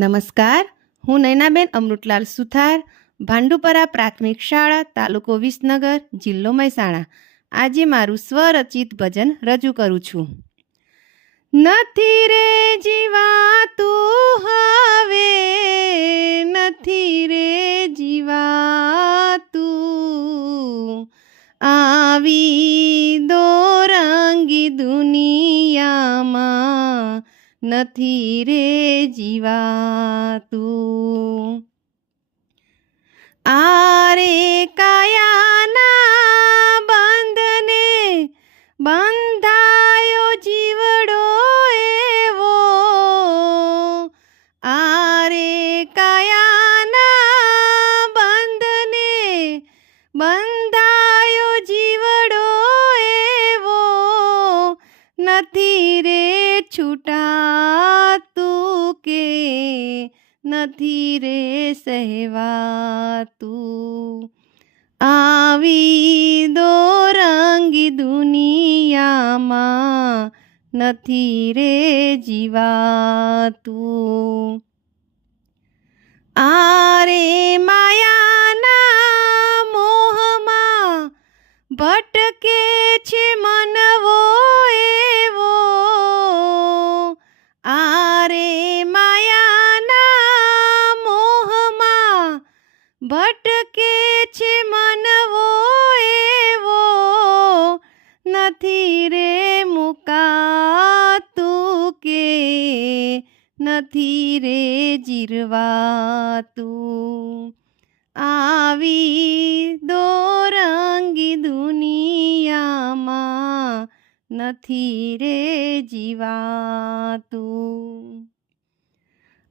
નમસ્કાર, હું નૈનાબેન અમૃતલાલ સુથાર, ભાંડુપરા પ્રાથમિક શાળા, તાલુકો વિસનગર, જિલ્લો મહેસાણા. આજે મારું સ્વરચિત ભજન રજૂ કરું છું. નથી રે જીવાતું હવે, નથી રે જીવાતું, આવી દોરંગી દુનિયામાં નથી રે જીવાતું. આરે કાયાના બંધને બંધાયો જીવડો એવો, આરે કાયાના બંધને બંધાયો જીવડો એવો, નથી રે છૂટાતું કે નથી રે સહેવાતું, આવી દોરંગી દુનિયામાં નથી રે જીવાતું. આરે માયાના મોહમાં ભટકે છે મનવો એવો, આરે માયાના મોહમાં ભટકે છે મનવો એવો, નથી રે મુકાતું કે નથી રે જીરવાતું, આવી દોરંગી દુનિયામાં નથી રે જીવાતું.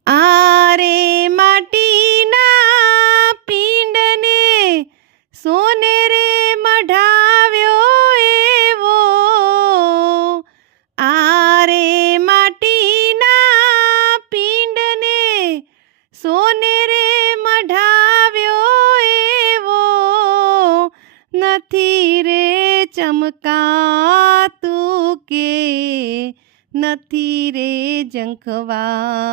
આરે માટીના પિંડને સોનેરે મઢાવ્યો એવો, આરે માટીના પિંડને સોનેરે મઢાવ્યો એવો, નથી રે ચમકાતું કે નથી રે ઝંખવાતું,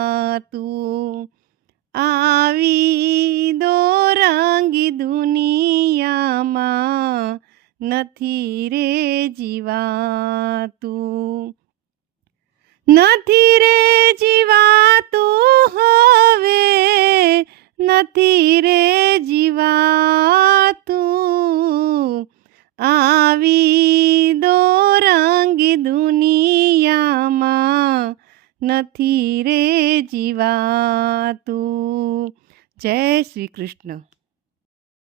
આવી દોરંગી દુનિયામાં નથી રે જીવાતું, નથી રે જીવાતું હવે, નથી રે જીવાતું, આવી દોરંગી દુનિયામાં નથી રે જીવાતું. જય શ્રી કૃષ્ણ.